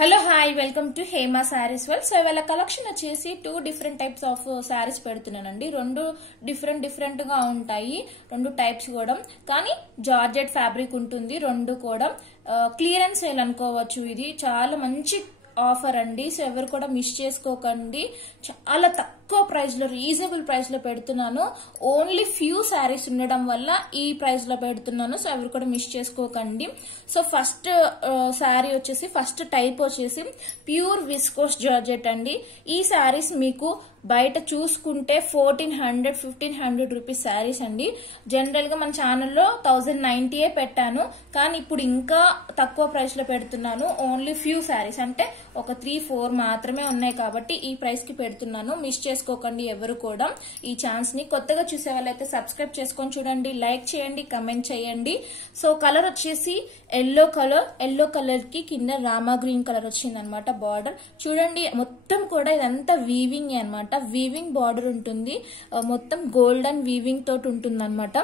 Hello hi welcome to Hema saris world. So ఇవాళ collection వచ్చేసి 2 different types of saris పెడుతున్నానండి. రెండు డిఫరెంట్ గా ఉంటాయి, రెండు టైప్స్ కూడా. కానీ జార్జెట్ ఫ్యాబ్రిక్ ఉంటుంది, రెండు కూడా క్లియరెన్స్ సేల్ అనుకోవచ్చు. ఇది చాలా మంచి ఆఫర్ అండి. సో ఎవరు కూడా మిస్ చేసుకోకండి. చాలా తక్కువ ప్రైస్ లో, రీజనబుల్ ప్రైస్ లో పెడుతున్నాను. ఓన్లీ ఫ్యూ శారీస్ ఉండడం వల్ల ఈ ప్రైస్ లో పెడుతున్నాను. సో ఎవరు కూడా మిస్ చేసుకోకండి. సో ఫస్ట్ శారీ వచ్చేసి, ఫస్ట్ టైప్ వచ్చేసి ప్యూర్ విస్కోస్ జార్జెట్ అండి. ఈ శారీస్ మీకు బయట చూసుకుంటే 1400-1500 రూపీస్ శారీస్ అండి. జనరల్ గా మన ఛానల్లో 1090 పెట్టాను, కానీ ఇప్పుడు ఇంకా తక్కువ ప్రైస్ లో పెడుతున్నాను. ఓన్లీ ఫ్యూ శారీస్, అంటే ఒక 3-4 మాత్రమే ఉన్నాయి కాబట్టి ఈ ప్రైస్ కి పెడుతున్నాను. మిస్ చేసుకోకండి ఎవరు కూడా ఈ ఛాన్స్ ని. కొత్తగా చూసే వాళ్ళైతే సబ్స్క్రైబ్ చేసుకొని చూడండి, లైక్ చేయండి, కమెంట్ చేయండి. సో కలర్ వచ్చేసి ఎల్లో కలర్, ఎల్లో కలర్ కి కింద రామా గ్రీన్ కలర్ వచ్చింది అనమాట బార్డర్. చూడండి మొత్తం కూడా ఇదంతా వీవింగ్ అనమాట. వీవింగ్ బార్డర్ ఉంటుంది, మొత్తం గోల్డెన్ వీవింగ్ తోటి ఉంటుంది అనమాట.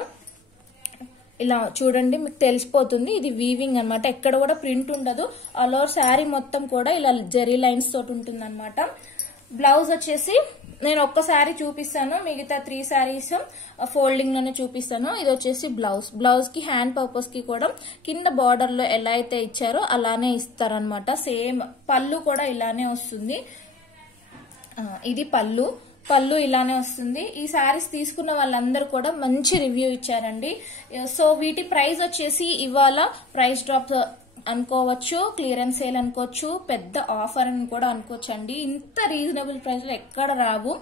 ఇలా చూడండి మీకు తెలిసిపోతుంది, ఇది వీవింగ్ అనమాట. ఎక్కడ కూడా ప్రింట్ ఉండదు. ఆల్ ఓవర్ శారీ మొత్తం కూడా ఇలా జెరీ లైన్స్ తోటి ఉంటుంది అనమాట. బ్లౌజ్ వచ్చేసి నేను ఒక్క శారీ చూపిస్తాను, మిగతా 3 శారీస్ ఫోల్డింగ్ లోనే చూపిస్తాను. ఇది వచ్చేసి బ్లౌజ్ కి హ్యాండ్ పర్పస్ కి కూడా కింద బార్డర్ లో ఎలా అయితే ఇచ్చారో అలానే ఇస్తారనమాట. సేమ్ పళ్ళు కూడా ఇలానే వస్తుంది. ఇది పళ్ళు ఇలానే వస్తుంది. ఈ శారీస్ తీసుకున్న వాళ్ళందరూ కూడా మంచి రివ్యూ ఇచ్చారండి. సో వీటి ప్రైస్ వచ్చేసి ఇవాళ ప్రైస్ డ్రాప్ అనుకోవచ్చు, క్లియరెన్స్ సేల్ అనుకోవచ్చు, పెద్ద ఆఫర్ అని కూడా అనుకోవచ్చు అండి. ఇంత రీజనబుల్ ప్రైస్ లో ఎక్కడ రావు.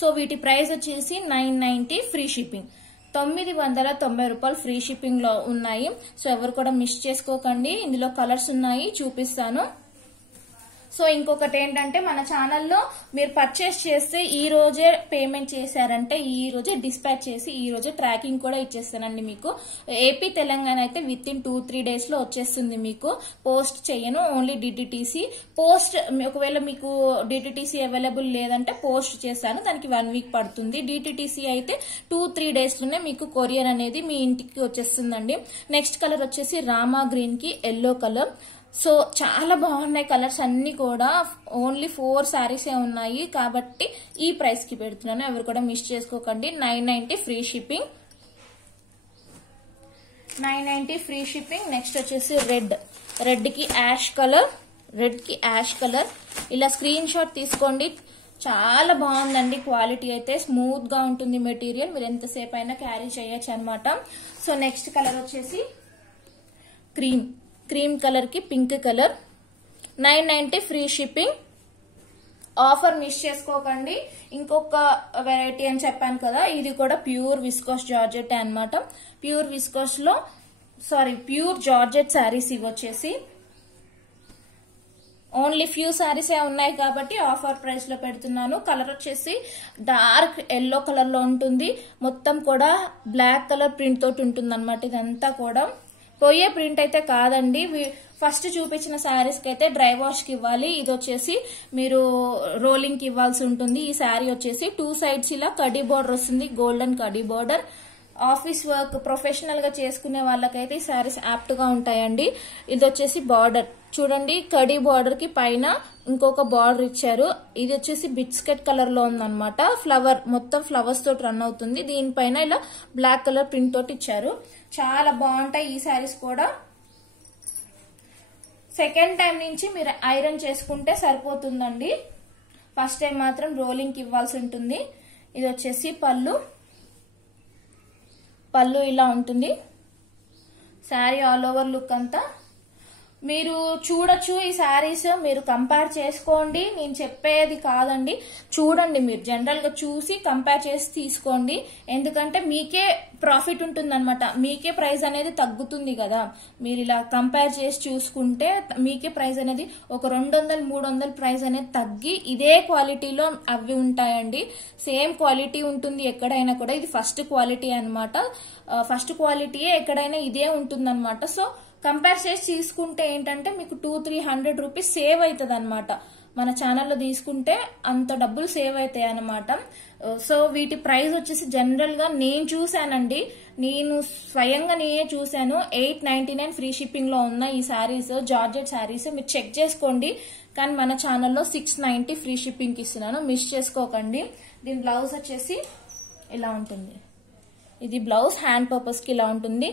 సో వీటి ప్రైస్ వచ్చేసి 990 ఫ్రీ షిప్పింగ్, 990 రూపాయలు ఫ్రీ షిప్పింగ్ లో ఉన్నాయి. సో ఎవరు కూడా మిస్ చేసుకోకండి. ఇందులో కలర్స్ ఉన్నాయి, చూపిస్తాను. సో ఇంకొకటి ఏంటంటే, మన ఛానల్లో మీరు పర్చేస్ చేస్తే ఈ రోజే పేమెంట్ చేశారంటే ఈ రోజే డిస్పాచ్ చేసి ఈ రోజే ట్రాకింగ్ కూడా ఇచ్చేస్తానండి మీకు. ఏపీ తెలంగాణ అయితే విత్ ఇన్ 2-3 డేస్ లో వచ్చేస్తుంది మీకు. పోస్ట్ చేయను, ఓన్లీ డిటిటిసి. పోస్ట్ ఒకవేళ మీకు డిటిటిసి అవైలబుల్ లేదంటే పోస్ట్ చేస్తాను, దానికి 1 వీక్ పడుతుంది. డిటిటిసి అయితే 2-3 డేస్ లోనే మీకు కొరియర్ అనేది మీ ఇంటికి వచ్చేస్తుందండి. నెక్స్ట్ కలర్ వచ్చేసి రామా గ్రీన్ కి ఎల్లో కలర్. సో చాలా బాగున్నాయి కలర్స్ అన్ని కూడా. ఓన్లీ 4 శారీసే ఉన్నాయి కాబట్టి ఈ ప్రైస్ కి పెడుతున్నాను, ఎవరు కూడా మిస్ చేసుకోకండి. 990 free shipping, 990 free shipping. Next వచ్చేసి రెడ్ కి యాష్ కలర్. ఇలా స్క్రీన్ షాట్ తీసుకోండి. చాలా బాగుందండి, క్వాలిటీ అయితే స్మూత్ గా ఉంటుంది మెటీరియల్. మీరు ఎంతసేపు అయినా క్యారీ చేయొచ్చు అనమాట. సో నెక్స్ట్ కలర్ వచ్చేసి క్రీమ్ కలర్ కి pink colour, 990 free shipping. Offer miss చేసుకోకండి. ఇంకొక వెరైటీ అని చెప్పాను కదా, ఇది కూడా ప్యూర్ విస్కోస్ జార్జెట్ అనమాట. ప్యూర్ జార్జెట్ శారీస్ ఇవి వచ్చేసి. ఓన్లీ ఫ్యూ శారీస్ ఉన్నాయి కాబట్టి ఆఫర్ ప్రైస్ లో పెడుతున్నాను. కలర్ వచ్చేసి డార్క్ ఎల్లో కలర్ లో ఉంటుంది. మొత్తం కూడా బ్లాక్ కలర్ ప్రింట్ తోటి ఉంటుంది అనమాట. ఇదంతా కూడా పోయే ప్రింట్ అయితే కాదండి. ఫస్ట్ చూపించిన శారీస్ కి అయితే డ్రై వాష్ కి ఇవ్వాలి. ఇది వచ్చేసి మీరు రోలింగ్ కి ఇవ్వాల్సి ఉంటుంది. ఈ శారీ వచ్చేసి 2 సైడ్స్ ఇలా కడీ బోర్డర్ వస్తుంది, golden khadi border. Office work professional గా చేసుకునే వాళ్ళకైతే ఈ శారీస్ యాప్ట్ గా ఉంటాయండి. ఇది వచ్చేసి బార్డర్ చూడండి, కడీ బార్డర్ కి పైన ఇంకొక బార్డర్ ఇచ్చారు. ఇది వచ్చేసి బిస్కెట్ కలర్ లో ఉందన్నమాట. మొత్తం ఫ్లవర్స్ తోటి రన్ అవుతుంది. దీనిపైన ఇలా బ్లాక్ కలర్ ప్రింట్ తోటి ఇచ్చారు. చాలా బాగుంటాయి ఈ శారీస్ కూడా. సెకండ్ టైం నుంచి మీరు ఐరన్ చేసుకుంటే సరిపోతుందండి. ఫస్ట్ టైం మాత్రం రోలింగ్ కి ఇవ్వాల్సి ఉంటుంది. ఇది వచ్చేసి పళ్ళు ఇలా ఉంటుంది. శారీ ఆల్ ఓవర్ లుక్ అంతా మీరు చూడొచ్చు. ఈ శారీస్ మీరు కంపేర్ చేసుకోండి, నేను చెప్పేది కాదండి. చూడండి, మీరు జనరల్ గా చూసి కంపేర్ చేసి తీసుకోండి. ఎందుకంటే మీకే ప్రాఫిట్ ఉంటుంది అనమాట. మీకే ప్రైస్ అనేది తగ్గుతుంది కదా. మీరు ఇలా కంపేర్ చేసి చూసుకుంటే మీకే ప్రైస్ అనేది ఒక 200-300 ప్రైస్ అనేది తగ్గి ఇదే క్వాలిటీలో అవి ఉంటాయండి. సేమ్ క్వాలిటీ ఉంటుంది ఎక్కడైనా కూడా. ఇది ఫస్ట్ క్వాలిటీ అనమాట. ఫస్ట్ క్వాలిటీయే ఎక్కడైనా ఇదే ఉంటుంది అనమాట. సో కంపేర్ చేసి తీసుకుంటే ఏంటంటే మీకు 200-300 రూపీస్ సేవ్ అవుతుంది అనమాట. మన ఛానల్లో తీసుకుంటే అంత డబ్బులు సేవ్ అవుతాయి అనమాట. సో వీటి ప్రైస్ వచ్చేసి జనరల్ గా నేను చూసానండి, నేను స్వయంగా నేనే చూసాను. 899 ఫ్రీ షిప్పింగ్ లో ఉన్న ఈ శారీస్, జార్జెట్ శారీస్ మీరు చెక్ చేసుకోండి. కానీ మన ఛానల్లో 690 ఫ్రీ షిప్పింగ్ ఇస్తున్నాను, మిస్ చేసుకోకండి. దీని బ్లౌజ్ వచ్చేసి ఇలా ఉంటుంది. ఇది బ్లౌజ్ హ్యాండ్ పర్పస్ కి ఇలా ఉంటుంది.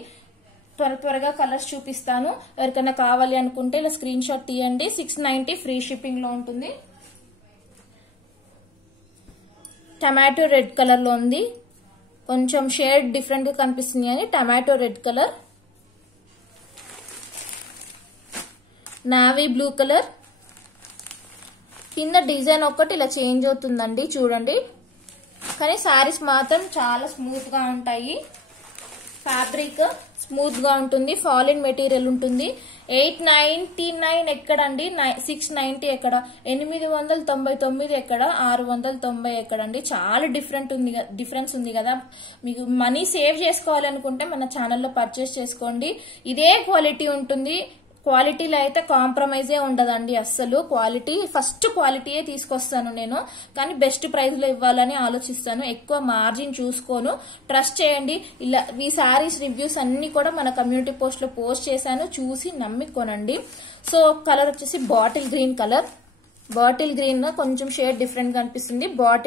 త్వరగా కలర్స్ చూపిస్తాను. ఎవరికైనా కావాలి అనుకుంటే ఇలా స్క్రీన్ షాట్ తీయండి. 690 ఫ్రీ షిప్పింగ్ లో ఉంటుంది. టమాటో రెడ్ కలర్ లో ఉంది. కొంచెం షేడ్ డిఫరెంట్ గా కనిపిస్తుంది అని tomato red colour. Navy blue colour. కింద డిజైన్ ఒక్కటి ఇలా చేంజ్ అవుతుందండి చూడండి. కానీ శారీస్ మాత్రం చాలా స్మూత్ గా ఉంటాయి. ఫ్యాబ్రిక్ స్మూత్ గా ఉంటుంది. ఫాలిన్ మెటీరియల్ ఉంటుంది. 899 ఎక్కడండి, 690 ఎక్కడ, 899 ఎక్కడ, 690 ఎక్కడండి. చాలా డిఫరెన్స్ ఉంది కదా. మీకు మనీ సేవ్ చేసుకోవాలనుకుంటే మన ఛానల్లో పర్చేస్ చేసుకోండి. ఇదే క్వాలిటీ ఉంటుంది. క్వాలిటీలో అయితే కాంప్రమైజే ఉండదండి అస్సలు. ఫస్ట్ క్వాలిటీయే తీసుకొస్తాను నేను, కానీ బెస్ట్ ప్రైస్ లో ఇవ్వాలని ఆలోచిస్తాను. ఎక్కువ మార్జిన్ చూసుకోను. ట్రస్ట్ చేయండి. ఇలా ఈ శారీస్ రివ్యూస్ అన్ని కూడా మన కమ్యూనిటీ పోస్ట్ లో పోస్ట్ చేశాను, చూసి నమ్మి కొనండి. సో కలర్ వచ్చేసి bottle green colour. Bottle green కొంచెం షేడ్ డిఫరెంట్ గా అనిపిస్తుంది. బాటిల్